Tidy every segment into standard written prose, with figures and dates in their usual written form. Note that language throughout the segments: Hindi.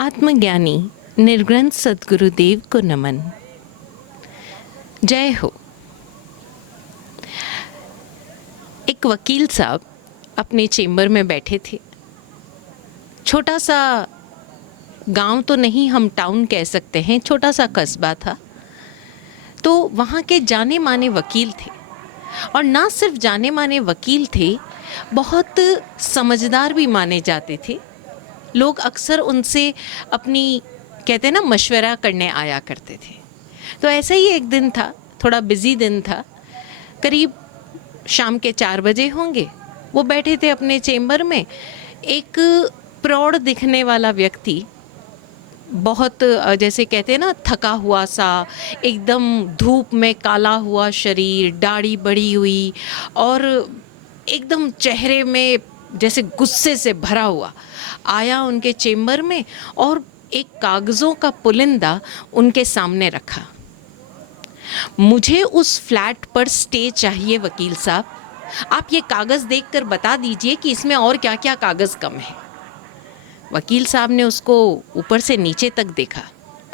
आत्मज्ञानी निर्ग्रंथ सद्गुरुदेव को नमन। जय हो। एक वकील साहब अपने चेंबर में बैठे थे। छोटा सा गांव तो नहीं, हम टाउन कह सकते हैं, छोटा सा कस्बा था। तो वहाँ के जाने माने वकील थे, और ना सिर्फ जाने माने वकील थे, बहुत समझदार भी माने जाते थे। लोग अक्सर उनसे अपनी, कहते हैं ना, मशवरा करने आया करते थे। तो ऐसा ही एक दिन था, थोड़ा बिजी दिन था, करीब शाम के 4 बजे होंगे। वो बैठे थे अपने चेंबर में। एक प्रौढ़ दिखने वाला व्यक्ति, बहुत जैसे कहते हैं ना, थका हुआ सा, एकदम धूप में काला हुआ शरीर, दाढ़ी बढ़ी हुई, और एकदम चेहरे में जैसे गुस्से से भरा हुआ, आया उनके चेंबर में और एक कागज़ों का पुलिंदा उनके सामने रखा। मुझे उस फ्लैट पर स्टे चाहिए वकील साहब, आप ये कागज़ देखकर बता दीजिए कि इसमें और क्या क्या कागज़ कम है। वकील साहब ने उसको ऊपर से नीचे तक देखा,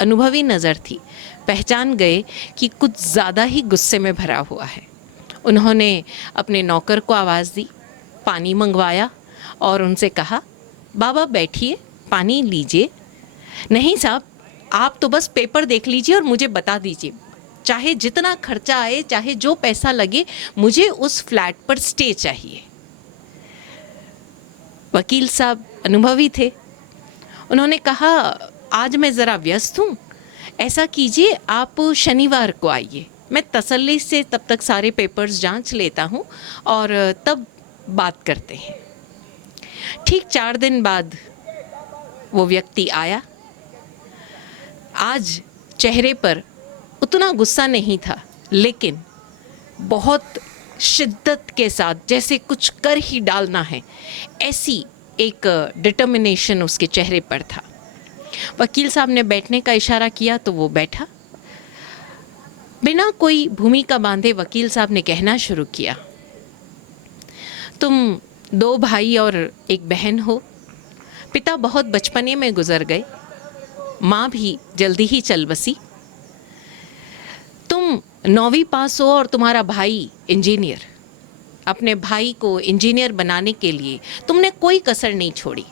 अनुभवी नज़र थी, पहचान गए कि कुछ ज़्यादा ही गुस्से में भरा हुआ है। उन्होंने अपने नौकर को आवाज़ दी, पानी मंगवाया और उनसे कहा, बाबा बैठिए, पानी लीजिए। नहीं साहब, आप तो बस पेपर देख लीजिए और मुझे बता दीजिए, चाहे जितना खर्चा आए, चाहे जो पैसा लगे, मुझे उस फ्लैट पर स्टे चाहिए। वकील साहब अनुभवी थे। उन्होंने कहा, आज मैं ज़रा व्यस्त हूँ, ऐसा कीजिए आप शनिवार को आइए, मैं तसल्ली से तब तक सारे पेपर्स जांच लेता हूँ और तब बात करते हैं। ठीक 4 दिन बाद वो व्यक्ति आया। आज चेहरे पर उतना गुस्सा नहीं था, लेकिन बहुत शिद्दत के साथ, जैसे कुछ कर ही डालना है, ऐसी एक डिटर्मिनेशन उसके चेहरे पर था। वकील साहब ने बैठने का इशारा किया तो वो बैठा। बिना कोई भूमिका बांधे वकील साहब ने कहना शुरू किया, तुम 2 भाई और एक बहन हो। पिता बहुत बचपने में गुजर गए, माँ भी जल्दी ही चल बसी। तुम 9वीं पास हो और तुम्हारा भाई इंजीनियर। अपने भाई को इंजीनियर बनाने के लिए तुमने कोई कसर नहीं छोड़ी।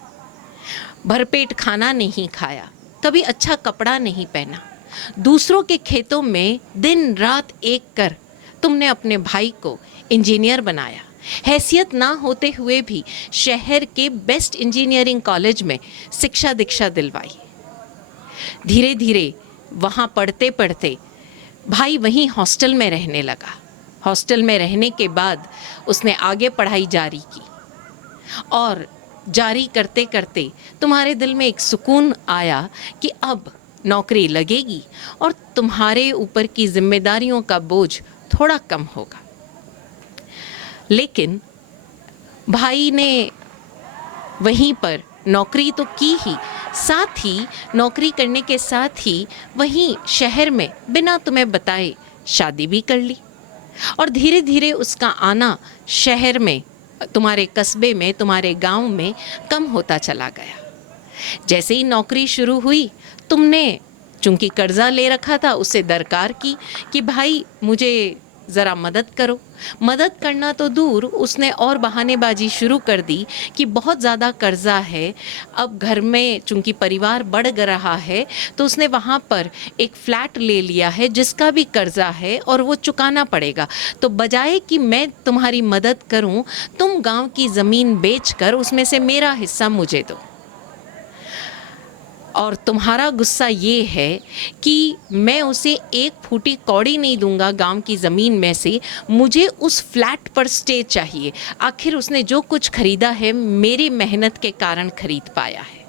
भरपेट खाना नहीं खाया, कभी अच्छा कपड़ा नहीं पहना, दूसरों के खेतों में दिन रात एक कर तुमने अपने भाई को इंजीनियर बनाया। हैसियत ना होते हुए भी शहर के बेस्ट इंजीनियरिंग कॉलेज में शिक्षा दीक्षा दिलवाई। धीरे धीरे वहाँ पढ़ते पढ़ते भाई वहीं हॉस्टल में रहने लगा। हॉस्टल में रहने के बाद उसने आगे पढ़ाई जारी की, और जारी करते करते तुम्हारे दिल में एक सुकून आया कि अब नौकरी लगेगी और तुम्हारे ऊपर की जिम्मेदारियों का बोझ थोड़ा कम होगा। लेकिन भाई ने वहीं पर नौकरी तो की ही, साथ ही नौकरी करने के साथ ही वहीं शहर में बिना तुम्हें बताए शादी भी कर ली, और धीरे धीरे उसका आना शहर में, तुम्हारे कस्बे में, तुम्हारे गांव में कम होता चला गया। जैसे ही नौकरी शुरू हुई, तुमने चूंकि कर्जा ले रखा था, उससे दरकार की कि भाई मुझे ज़रा मदद करो। मदद करना तो दूर, उसने और बहानेबाजी शुरू कर दी कि बहुत ज़्यादा कर्जा है, अब घर में चूंकि परिवार बढ़ रहा है, तो उसने वहाँ पर एक फ्लैट ले लिया है जिसका भी कर्जा है और वो चुकाना पड़ेगा। तो बजाय कि मैं तुम्हारी मदद करूँ, तुम गांव की ज़मीन बेचकर उसमें से मेरा हिस्सा मुझे दो। और तुम्हारा गुस्सा ये है कि मैं उसे एक फूटी कौड़ी नहीं दूंगा गांव की ज़मीन में से, मुझे उस फ्लैट पर स्टे चाहिए। आखिर उसने जो कुछ खरीदा है मेरी मेहनत के कारण खरीद पाया है।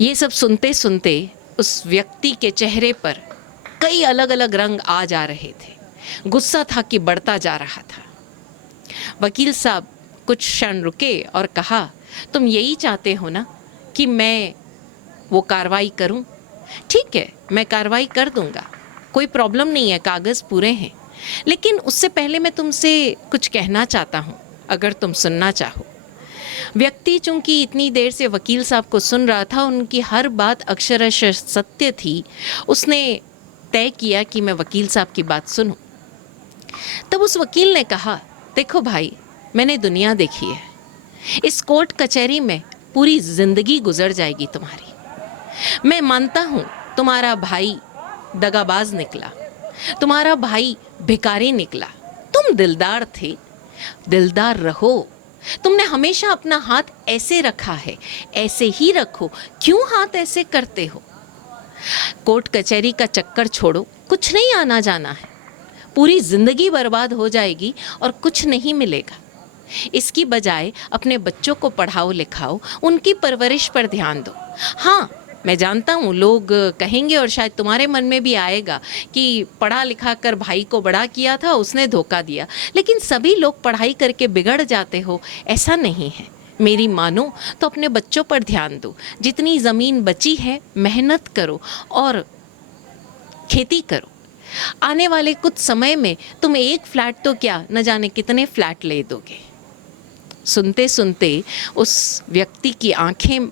ये सब सुनते सुनते उस व्यक्ति के चेहरे पर कई अलग अलग रंग आ जा रहे थे। गुस्सा था कि बढ़ता जा रहा था। वकील साहब कुछ क्षण रुके और कहा, तुम यही चाहते हो ना कि मैं वो कार्रवाई करूं? ठीक है, मैं कार्रवाई कर दूंगा, कोई प्रॉब्लम नहीं है, कागज़ पूरे हैं। लेकिन उससे पहले मैं तुमसे कुछ कहना चाहता हूं, अगर तुम सुनना चाहो। व्यक्ति चूंकि इतनी देर से वकील साहब को सुन रहा था, उनकी हर बात अक्षरशः सत्य थी, उसने तय किया कि मैं वकील साहब की बात सुनूं। तब उस वकील ने कहा, देखो भाई, मैंने दुनिया देखी है, इस कोर्ट कचहरी में पूरी जिंदगी गुजर जाएगी तुम्हारी। मैं मानता हूँ तुम्हारा भाई दगाबाज निकला, तुम्हारा भाई भिखारी निकला, तुम दिलदार थे, दिलदार रहो। तुमने हमेशा अपना हाथ ऐसे रखा है, ऐसे ही रखो, क्यों हाथ ऐसे करते हो? कोर्ट कचहरी का चक्कर छोड़ो, कुछ नहीं आना जाना है, पूरी जिंदगी बर्बाद हो जाएगी और कुछ नहीं मिलेगा। इसकी बजाय अपने बच्चों को पढ़ाओ लिखाओ, उनकी परवरिश पर ध्यान दो। हाँ, मैं जानता हूँ लोग कहेंगे और शायद तुम्हारे मन में भी आएगा कि पढ़ा लिखा कर भाई को बड़ा किया था, उसने धोखा दिया, लेकिन सभी लोग पढ़ाई करके बिगड़ जाते हो, ऐसा नहीं है। मेरी मानो तो अपने बच्चों पर ध्यान दो, जितनी ज़मीन बची है मेहनत करो और खेती करो। आने वाले कुछ समय में तुम एक फ्लैट तो क्या, न जाने कितने फ्लैट ले दोगे। सुनते सुनते उस व्यक्ति की आंखें,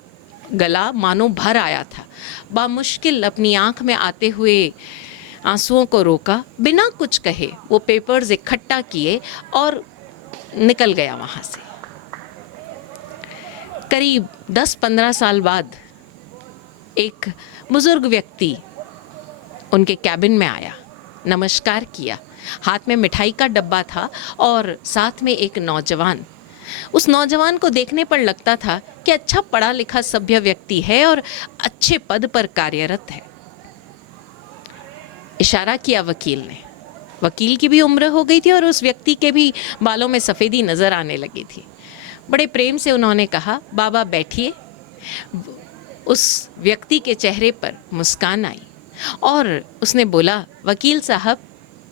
गला मानो भर आया था। बामुश्किल अपनी आंख में आते हुए आंसुओं को रोका, बिना कुछ कहे वो पेपर्स इकट्ठा किए और निकल गया वहाँ से। करीब 10-15 साल बाद एक बुजुर्ग व्यक्ति उनके कैबिन में आया, नमस्कार किया, हाथ में मिठाई का डब्बा था और साथ में एक नौजवान। उस नौजवान को देखने पर लगता था कि अच्छा पढ़ा लिखा सभ्य व्यक्ति है और अच्छे पद पर कार्यरत है। इशारा किया वकील ने। वकील की भी उम्र हो गई थी और उस व्यक्ति के भी बालों में सफ़ेदी नज़र आने लगी थी। बड़े प्रेम से उन्होंने कहा, बाबा बैठिए। उस व्यक्ति के चेहरे पर मुस्कान आई और उसने बोला, वकील साहब,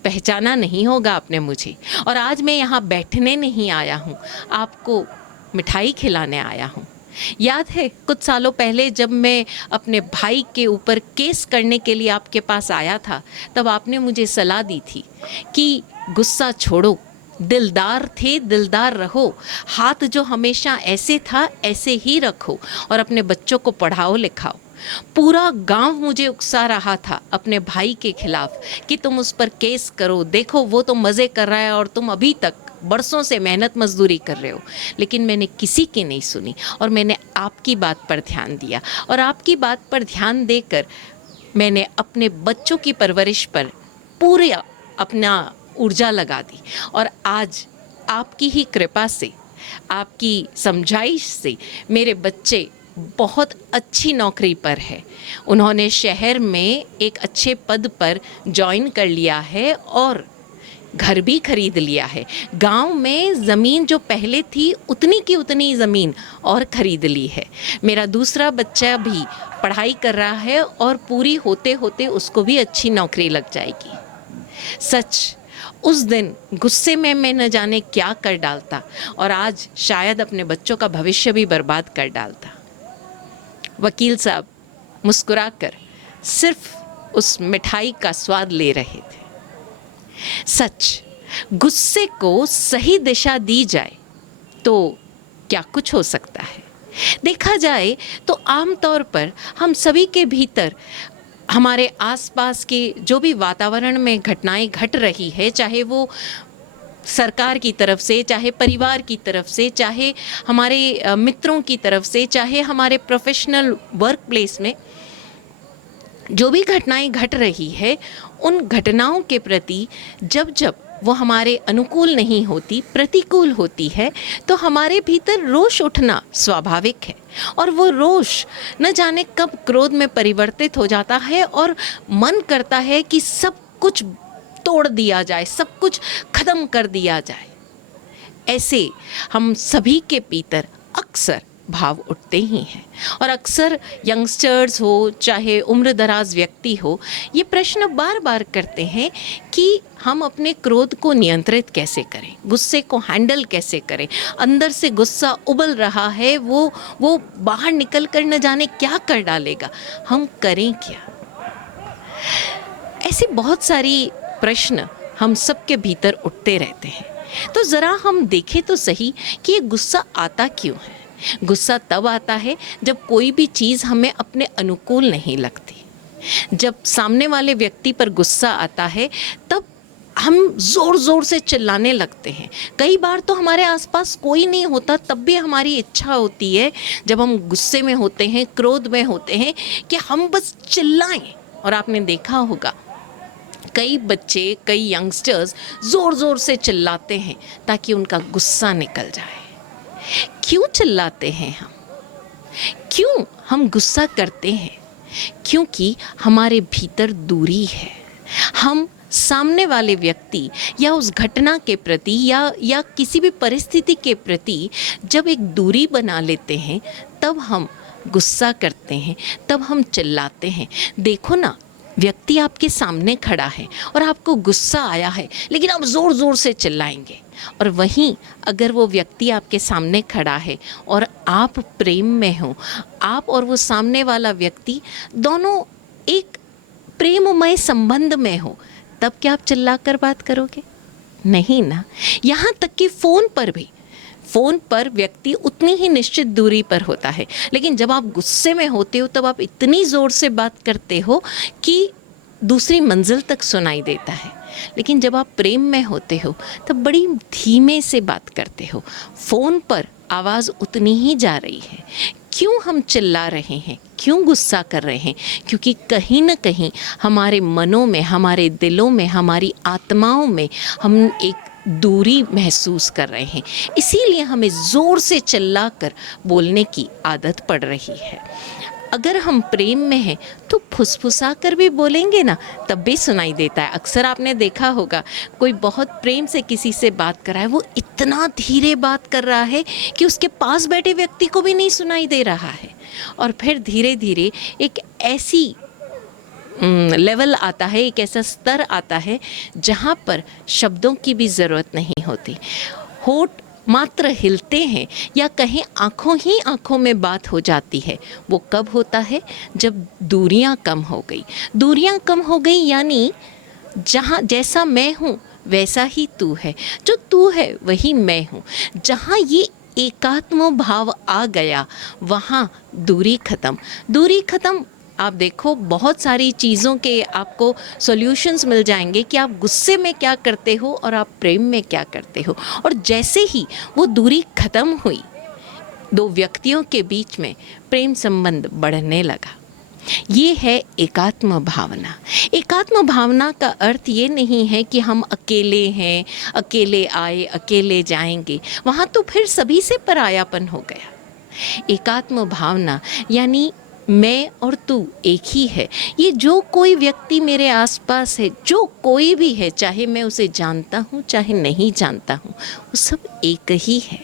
पहचाना नहीं होगा आपने मुझे, और आज मैं यहाँ बैठने नहीं आया हूँ, आपको मिठाई खिलाने आया हूँ। याद है कुछ सालों पहले जब मैं अपने भाई के ऊपर केस करने के लिए आपके पास आया था, तब आपने मुझे सलाह दी थी कि गुस्सा छोड़ो, दिलदार थे, दिलदार रहो, हाथ जो हमेशा ऐसे था ऐसे ही रखो और अपने बच्चों को पढ़ाओ लिखाओ। पूरा गांव मुझे उकसा रहा था अपने भाई के खिलाफ कि तुम उस पर केस करो, देखो वो तो मज़े कर रहा है और तुम अभी तक बरसों से मेहनत मजदूरी कर रहे हो। लेकिन मैंने किसी की नहीं सुनी और मैंने आपकी बात पर ध्यान दिया और आपकी बात पर ध्यान देकर मैंने अपने बच्चों की परवरिश पर पूरी अपना ऊर्जा लगा दी और आज आपकी ही कृपा से, आपकी समझाइश से मेरे बच्चे बहुत अच्छी नौकरी पर है। उन्होंने शहर में एक अच्छे पद पर ज्वाइन कर लिया है और घर भी खरीद लिया है। गांव में ज़मीन जो पहले थी उतनी की उतनी ज़मीन और ख़रीद ली है। मेरा दूसरा बच्चा भी पढ़ाई कर रहा है और पूरी होते होते उसको भी अच्छी नौकरी लग जाएगी। सच, उस दिन गुस्से में मैं न जाने क्या कर डालता और आज शायद अपने बच्चों का भविष्य भी बर्बाद कर डालता। वकील साहब मुस्कुराकर सिर्फ उस मिठाई का स्वाद ले रहे थे। सच, गुस्से को सही दिशा दी जाए तो क्या कुछ हो सकता है। देखा जाए तो आमतौर पर हम सभी के भीतर, हमारे आसपास के जो भी वातावरण में घटनाएं घट रही है, चाहे वो सरकार की तरफ से, चाहे परिवार की तरफ से, चाहे हमारे मित्रों की तरफ से, चाहे हमारे प्रोफेशनल वर्क प्लेस में जो भी घटनाएं घट रही है, उन घटनाओं के प्रति जब जब वो हमारे अनुकूल नहीं होती, प्रतिकूल होती है, तो हमारे भीतर रोष उठना स्वाभाविक है और वो रोष न जाने कब क्रोध में परिवर्तित हो जाता है और मन करता है कि सब कुछ तोड़ दिया जाए, सब कुछ ख़त्म कर दिया जाए। ऐसे हम सभी के भीतर अक्सर भाव उठते ही हैं और अक्सर यंगस्टर्स हो चाहे उम्र दराज व्यक्ति हो, ये प्रश्न बार बार करते हैं कि हम अपने क्रोध को नियंत्रित कैसे करें, गुस्से को हैंडल कैसे करें। अंदर से गुस्सा उबल रहा है, वो बाहर निकल कर न जाने क्या कर डालेगा, हम करें क्या। ऐसी बहुत सारी प्रश्न हम सबके भीतर उठते रहते हैं। तो ज़रा हम देखें तो सही कि ये गुस्सा आता क्यों है। गुस्सा तब आता है जब कोई भी चीज़ हमें अपने अनुकूल नहीं लगती। जब सामने वाले व्यक्ति पर गुस्सा आता है तब हम ज़ोर ज़ोर से चिल्लाने लगते हैं। कई बार तो हमारे आसपास कोई नहीं होता तब भी हमारी इच्छा होती है, जब हम गुस्से में होते हैं, क्रोध में होते हैं, कि हम बस चिल्लाएं। और आपने देखा होगा कई बच्चे, कई यंगस्टर्स ज़ोर ज़ोर से चिल्लाते हैं ताकि उनका गुस्सा निकल जाए। क्यों चिल्लाते हैं हम? क्यों हम गुस्सा करते हैं? क्योंकि हमारे भीतर दूरी है। हम सामने वाले व्यक्ति या उस घटना के प्रति या किसी भी परिस्थिति के प्रति जब एक दूरी बना लेते हैं तब हम गुस्सा करते हैं, तब हम चिल्लाते हैं। देखो ना, व्यक्ति आपके सामने खड़ा है और आपको गुस्सा आया है, लेकिन आप ज़ोर ज़ोर से चिल्लाएंगे। और वहीं अगर वो व्यक्ति आपके सामने खड़ा है और आप प्रेम में हो, आप और वो सामने वाला व्यक्ति दोनों एक प्रेममय संबंध में हो, तब क्या आप चिल्ला कर बात करोगे? नहीं ना। यहाँ तक कि फ़ोन पर व्यक्ति उतनी ही निश्चित दूरी पर होता है, लेकिन जब आप गुस्से में होते हो तब आप इतनी ज़ोर से बात करते हो कि दूसरी मंजिल तक सुनाई देता है। लेकिन जब आप प्रेम में होते हो तब बड़ी धीमे से बात करते हो। फ़ोन पर आवाज़ उतनी ही जा रही है। क्यों हम चिल्ला रहे हैं? क्यों गुस्सा कर रहे हैं? क्योंकि कहीं न कहीं हमारे मनों में, हमारे दिलों में, हमारी आत्माओं में हम एक दूरी महसूस कर रहे हैं। इसीलिए हमें ज़ोर से चिल्ला कर बोलने की आदत पड़ रही है। अगर हम प्रेम में हैं तो फुसफुसा कर भी बोलेंगे ना, तब भी सुनाई देता है। अक्सर आपने देखा होगा कोई बहुत प्रेम से किसी से बात कर रहा है, वो इतना धीरे बात कर रहा है कि उसके पास बैठे व्यक्ति को भी नहीं सुनाई दे रहा है। और फिर धीरे धीरे एक ऐसी लेवल आता है, एक ऐसा स्तर आता है जहाँ पर शब्दों की भी ज़रूरत नहीं होती। होठ मात्र हिलते हैं या कहीं आँखों ही आँखों में बात हो जाती है। वो कब होता है? जब दूरियां कम हो गई। दूरियां कम हो गई यानी जहाँ जैसा मैं हूँ वैसा ही तू है, जो तू है वही मैं हूँ। जहाँ ये एकात्म भाव आ गया वहाँ दूरी ख़त्म। दूरी ख़त्म। आप देखो बहुत सारी चीज़ों के आपको सॉल्यूशंस मिल जाएंगे कि आप गुस्से में क्या करते हो और आप प्रेम में क्या करते हो। और जैसे ही वो दूरी ख़त्म हुई, दो व्यक्तियों के बीच में प्रेम संबंध बढ़ने लगा। ये है एकात्म भावना। एकात्म भावना का अर्थ ये नहीं है कि हम अकेले हैं, अकेले आए अकेले जाएंगे, वहाँ तो फिर सभी से परायापन हो गया। एकात्म भावना यानी मैं और तू एक ही है। ये जो कोई व्यक्ति मेरे आसपास है, जो कोई भी है, चाहे मैं उसे जानता हूँ चाहे नहीं जानता हूँ, वो सब एक ही है।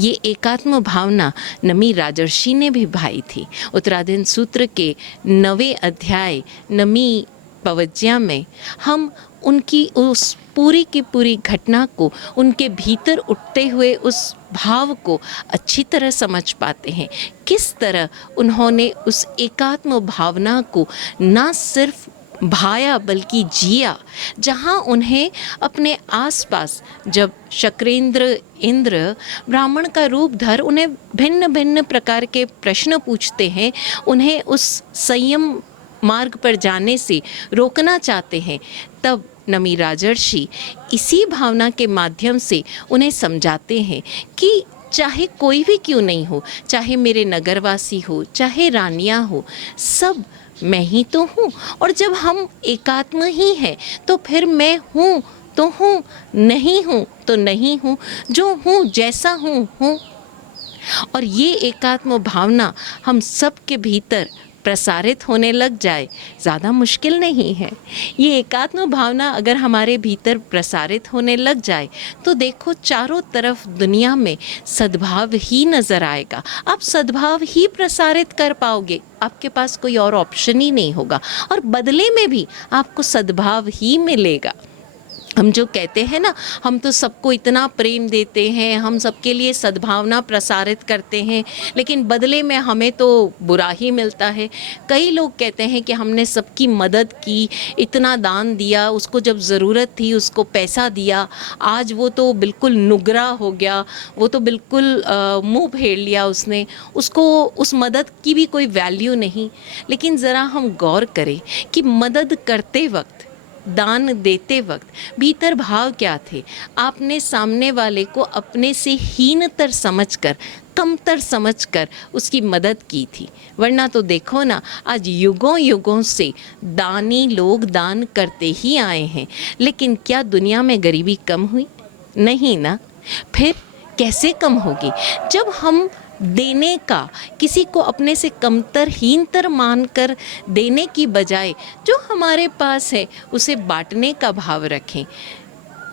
ये एकात्म भावना नमी राजर्षि ने भी भाई थी। उत्तराधीन सूत्र के 9वें अध्याय नमी पवज्या में हम उनकी उस पूरी की पूरी घटना को, उनके भीतर उठते हुए उस भाव को अच्छी तरह समझ पाते हैं। किस तरह उन्होंने उस एकात्म भावना को ना सिर्फ भाया बल्कि जिया। जहाँ उन्हें अपने आसपास जब शक्रेंद्र इंद्र ब्राह्मण का रूप धर उन्हें भिन्न भिन्न प्रकार के प्रश्न पूछते हैं, उन्हें उस संयम मार्ग पर जाने से रोकना चाहते हैं, तब नमी राजर्षि इसी भावना के माध्यम से उन्हें समझाते हैं कि चाहे कोई भी क्यों नहीं हो, चाहे मेरे नगरवासी हो, चाहे रानियाँ हो, सब मैं ही तो हूँ। और जब हम एकात्म ही हैं तो फिर मैं हूँ तो हूँ, नहीं हूँ तो नहीं हूँ, जो हूँ जैसा हूँ हूँ। और ये एकात्म भावना हम सब के भीतर प्रसारित होने लग जाए, ज़्यादा मुश्किल नहीं है। ये एकात्म भावना अगर हमारे भीतर प्रसारित होने लग जाए तो देखो चारों तरफ दुनिया में सद्भाव ही नज़र आएगा। आप सद्भाव ही प्रसारित कर पाओगे, आपके पास कोई और ऑप्शन ही नहीं होगा, और बदले में भी आपको सद्भाव ही मिलेगा। हम जो कहते हैं ना, हम तो सबको इतना प्रेम देते हैं, हम सबके लिए सद्भावना प्रसारित करते हैं, लेकिन बदले में हमें तो बुरा ही मिलता है। कई लोग कहते हैं कि हमने सबकी मदद की, इतना दान दिया, उसको जब ज़रूरत थी उसको पैसा दिया, आज वो तो बिल्कुल नुगरा हो गया, वो तो बिल्कुल मुंह फेर लिया उसने, उसको उस मदद की भी कोई वैल्यू नहीं। लेकिन ज़रा हम गौर करें कि मदद करते वक्त, दान देते वक्त भीतर भाव क्या थे। आपने सामने वाले को अपने से हीनतर समझकर, कमतर समझकर उसकी मदद की थी। वरना तो देखो ना, आज युगों युगों से दानी लोग दान करते ही आए हैं, लेकिन क्या दुनिया में गरीबी कम हुई? नहीं ना। फिर कैसे कम होगी? जब हम देने का, किसी को अपने से कमतर, हीनतर मानकर देने की बजाय जो हमारे पास है उसे बांटने का भाव रखें।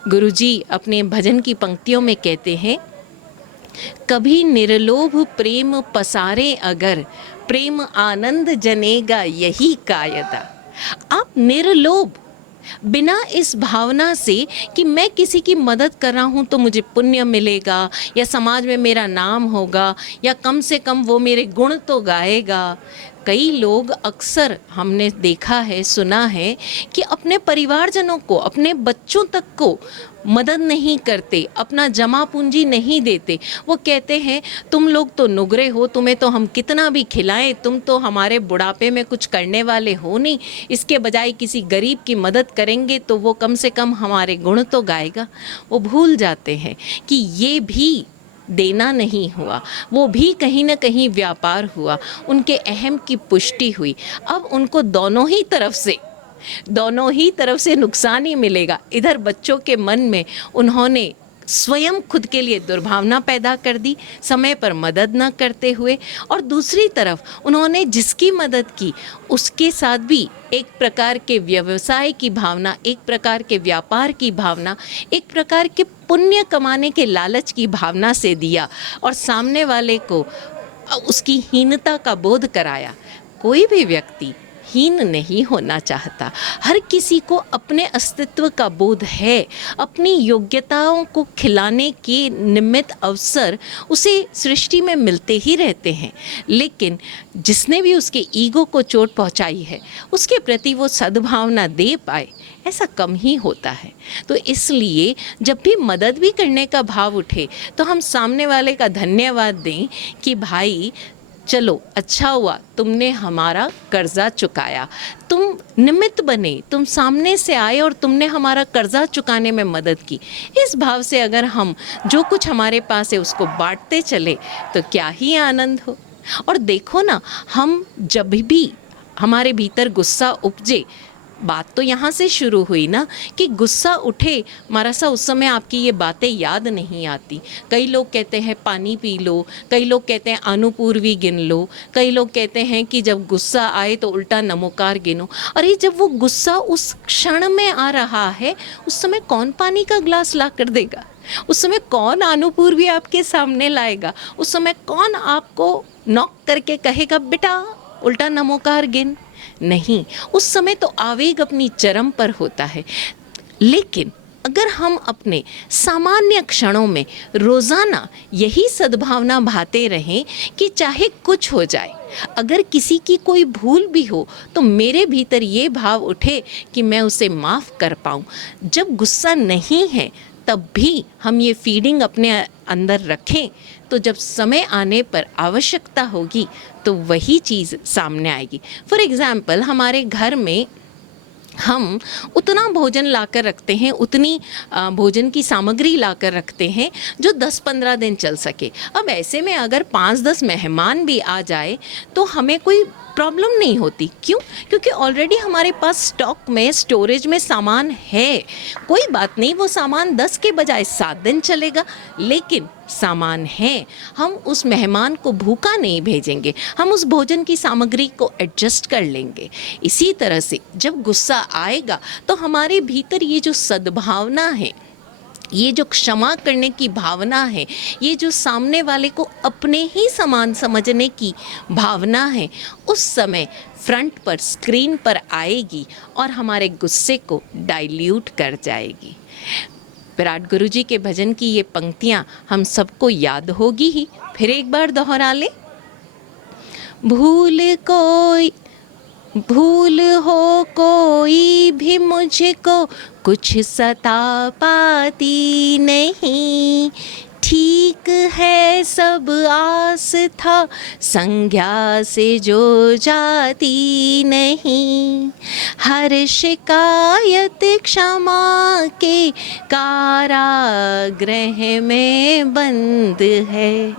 गुरुजी अपने भजन की पंक्तियों में कहते हैं, कभी निर्लोभ प्रेम पसारे अगर, प्रेम आनंद जनेगा यही कायदा। आप निर्लोभ, बिना इस भावना से कि मैं किसी की मदद कर रहा हूँ तो मुझे पुण्य मिलेगा, या समाज में मेरा नाम होगा, या कम से कम वो मेरे गुण तो गाएगा। कई लोग अक्सर हमने देखा है, सुना है कि अपने परिवारजनों को, अपने बच्चों तक को मदद नहीं करते, अपना जमा पूंजी नहीं देते। वो कहते हैं तुम लोग तो नुगरे हो, तुम्हें तो हम कितना भी खिलाएं, तुम तो हमारे बुढ़ापे में कुछ करने वाले हो नहीं, इसके बजाय किसी गरीब की मदद करेंगे तो वो कम से कम हमारे गुण तो गाएगा। वो भूल जाते हैं कि ये भी देना नहीं हुआ, वो भी कहीं ना कहीं व्यापार हुआ, उनके अहम की पुष्टि हुई। अब उनको दोनों ही तरफ से नुकसान ही मिलेगा। इधर बच्चों के मन में उन्होंने स्वयं खुद के लिए दुर्भावना पैदा कर दी, समय पर मदद न करते हुए, और दूसरी तरफ उन्होंने जिसकी मदद की उसके साथ भी एक प्रकार के व्यवसाय की भावना, एक प्रकार के व्यापार की भावना, एक प्रकार के पुण्य कमाने के लालच की भावना से दिया, और सामने वाले को उसकी हीनता का बोध कराया। कोई भी व्यक्ति हीन नहीं होना चाहता। हर किसी को अपने अस्तित्व का बोध है, अपनी योग्यताओं को खिलाने के निमित्त अवसर उसे सृष्टि में मिलते ही रहते हैं। लेकिन जिसने भी उसके ईगो को चोट पहुंचाई है, उसके प्रति वो सद्भावना दे पाए, ऐसा कम ही होता है। तो इसलिए जब भी मदद भी करने का भाव उठे तो हम सामने वाले का धन्यवाद दें कि भाई चलो अच्छा हुआ, तुमने हमारा कर्जा चुकाया, तुम निमित्त बने, तुम सामने से आए और तुमने हमारा कर्जा चुकाने में मदद की। इस भाव से अगर हम जो कुछ हमारे पास है उसको बांटते चले तो क्या ही आनंद हो। और देखो ना, हम जब भी हमारे भीतर गुस्सा उपजे, बात तो यहाँ से शुरू हुई ना कि गुस्सा उठे, मारा सा उस समय आपकी ये बातें याद नहीं आती। कई लोग कहते हैं पानी पी लो, कई लोग कहते हैं अनुपूर्वी गिन लो, कई लोग कहते हैं कि जब गुस्सा आए तो उल्टा नमोकार गिनो। अरे जब वो गुस्सा उस क्षण में आ रहा है, उस समय कौन पानी का ग्लास ला कर देगा? उस समय कौन अनुपूर्वी आपके सामने लाएगा? उस समय कौन आपको नॉक करके कहेगा बेटा उल्टा नमोकार गिन? नहीं, उस समय तो आवेग अपनी चरम पर होता है। लेकिन अगर हम अपने सामान्य क्षणों में रोज़ाना यही सद्भावना भाते रहें कि चाहे कुछ हो जाए, अगर किसी की कोई भूल भी हो तो मेरे भीतर ये भाव उठे कि मैं उसे माफ़ कर पाऊँ। जब गुस्सा नहीं है तब भी हम ये फीडिंग अपने अंदर रखें, तो जब समय आने पर आवश्यकता होगी तो वही चीज़ सामने आएगी। फॉर एग्ज़ाम्पल, हमारे घर में हम उतना भोजन लाकर रखते हैं, उतनी भोजन की सामग्री लाकर रखते हैं जो 10-15 दिन चल सके। अब ऐसे में अगर 5-10 मेहमान भी आ जाए तो हमें कोई प्रॉब्लम नहीं होती। क्यों? क्योंकि ऑलरेडी हमारे पास स्टॉक में, स्टोरेज में सामान है। कोई बात नहीं, वो सामान 10 के बजाय 7 दिन चलेगा, लेकिन सामान है। हम उस मेहमान को भूखा नहीं भेजेंगे, हम उस भोजन की सामग्री को एडजस्ट कर लेंगे। इसी तरह से जब गुस्सा आएगा तो हमारे भीतर ये जो सद्भावना है, ये जो क्षमा करने की भावना है, ये जो सामने वाले को अपने ही समान समझने की भावना है, उस समय फ्रंट पर, स्क्रीन पर आएगी और हमारे गुस्से को डाइल्यूट कर जाएगी। विराट गुरुजी के भजन की ये पंक्तियाँ हम सबको याद होगी ही, फिर एक बार दोहरा ले। भूल हो कोई भी मुझको कुछ सता पाती नहीं, ठीक है सब आस था संज्ञा से जो जाती नहीं, हर शिकायत क्षमा के कारागृह में बंद है।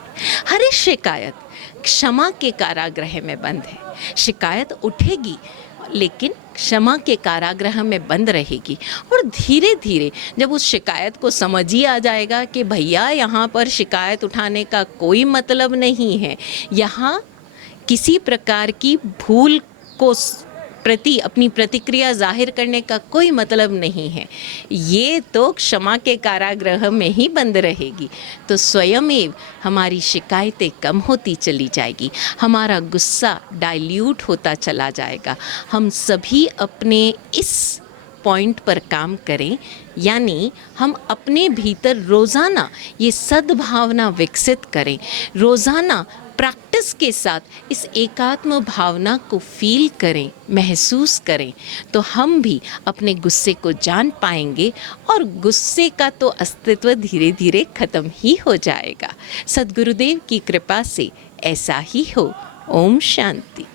हर शिकायत क्षमा के कारागृह में बंद है। शिकायत उठेगी लेकिन क्षमा के कारागृह में बंद रहेगी। और धीरे धीरे जब उस शिकायत को समझ ही आ जाएगा कि भैया यहाँ पर शिकायत उठाने का कोई मतलब नहीं है, यहाँ किसी प्रकार की भूल को प्रति अपनी प्रतिक्रिया जाहिर करने का कोई मतलब नहीं है, ये तो क्षमा के कारागृह में ही बंद रहेगी, तो स्वयमेव हमारी शिकायतें कम होती चली जाएगी, हमारा गुस्सा डाइल्यूट होता चला जाएगा। हम सभी अपने इस पॉइंट पर काम करें, यानी हम अपने भीतर रोज़ाना ये सद्भावना विकसित करें, रोज़ाना प्रैक्टिस के साथ इस एकात्म भावना को फील करें, महसूस करें, तो हम भी अपने गुस्से को जान पाएंगे और गुस्से का तो अस्तित्व धीरे धीरे खत्म ही हो जाएगा। सद्गुरुदेव की कृपा से ऐसा ही हो। ओम शांति।